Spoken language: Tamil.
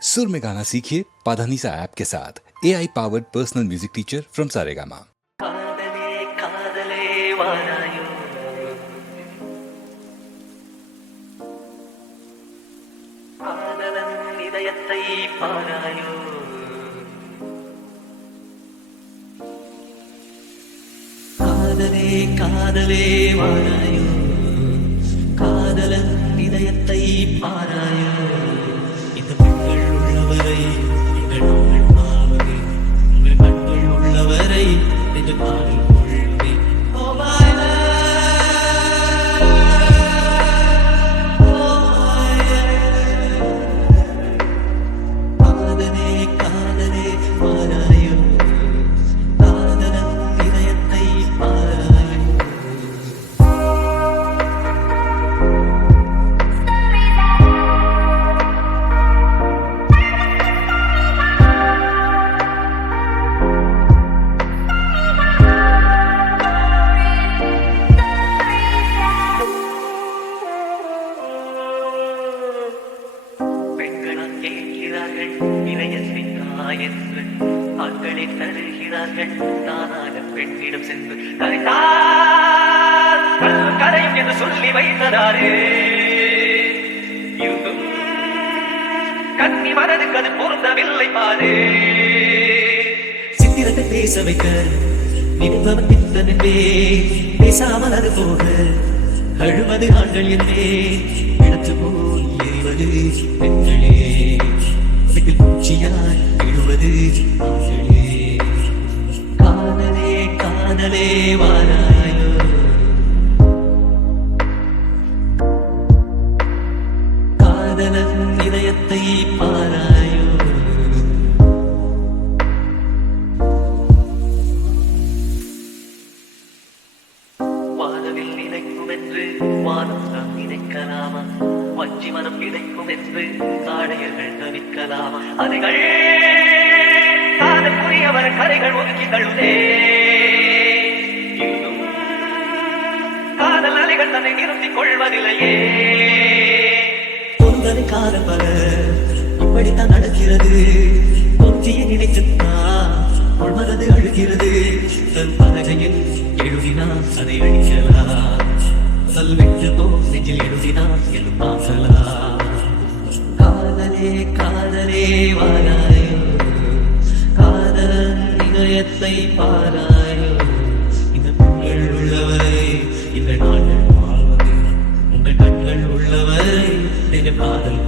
सुर में गाना सीखिए पाधानीसा ऐप के साथ AI powered personal music teacher from Saregama. காதலே காதலே வாராயோ காதலன் இதயத்தை பாராயோ காதலே காதலே வாராயோ காதலன் இதயத்தை பாராயோ இந்த பெண்கள் உள்ளவரை நீங்கள் நாங்கள் பாவமே உங்கள் கண்கள் உள்ளவரை என்று பாடல் கொள்வே ஓ my காதலே காதலே பாராயோ காதலன் இதயத்தை பாராயோ பெண்களால் கேட்கிறார்கள் இளையத்தின் என்று ஆண்களை தருகிறார்கள் தானாக பெண்ணிடம் சென்று கரைத்தால் கரையும் என்று சொல்லி வைத்ததாரே இருந்தும் கன்னி மனதுக்கு அது பொருந்தவில்லை பாரு சித்திரத்தை பேச வைக்க நிற்பவன் பித்தன் என்றே பேசாமல் அது போக அழுவது ஆண்கள் என்றே இடத்து போல் எறிவது பெண்களே வீட்டில் பூச்சியாய் விழுவது ஆண்களே காதலே காதலே வாராயோ காதலன் இதயத்தை பாராயோ வானவில் நினைக்கும் என்று வானம் தான் நினைக்கலாமா வஞ்சி மனம் கிடைக்கும் என்று காடையர்கள் தவிக்கலாமா அதுகள் காதல் புரியவர் கரைகள் ஒதுக்கி தள்ளுதே இன்னும் காதல் அலைகள் தன்னை நிறுத்திக் கொள்வதில்லையே பொருந்தனை காதல் பல இப்படித்தான் நடக்கிறது பொற்றியை நினைத்துத்தான் உள்மனது அழுகிறது தன் பலகையில் எழுதினான் அதை அழிக்கலாம் சல்விட்டு போ நெஞ்சில் எழுதினான் எழுப்பாசலாம் காதலே காதலே வாராயோ காதலன் இதயத்தை பாராயோ இந்த பெண்கள் உள்ளவரை இந்த நாங்கள் வாழ்வது உங்கள் கண்கள் உள்ளவரை நெஞ்ச காதல்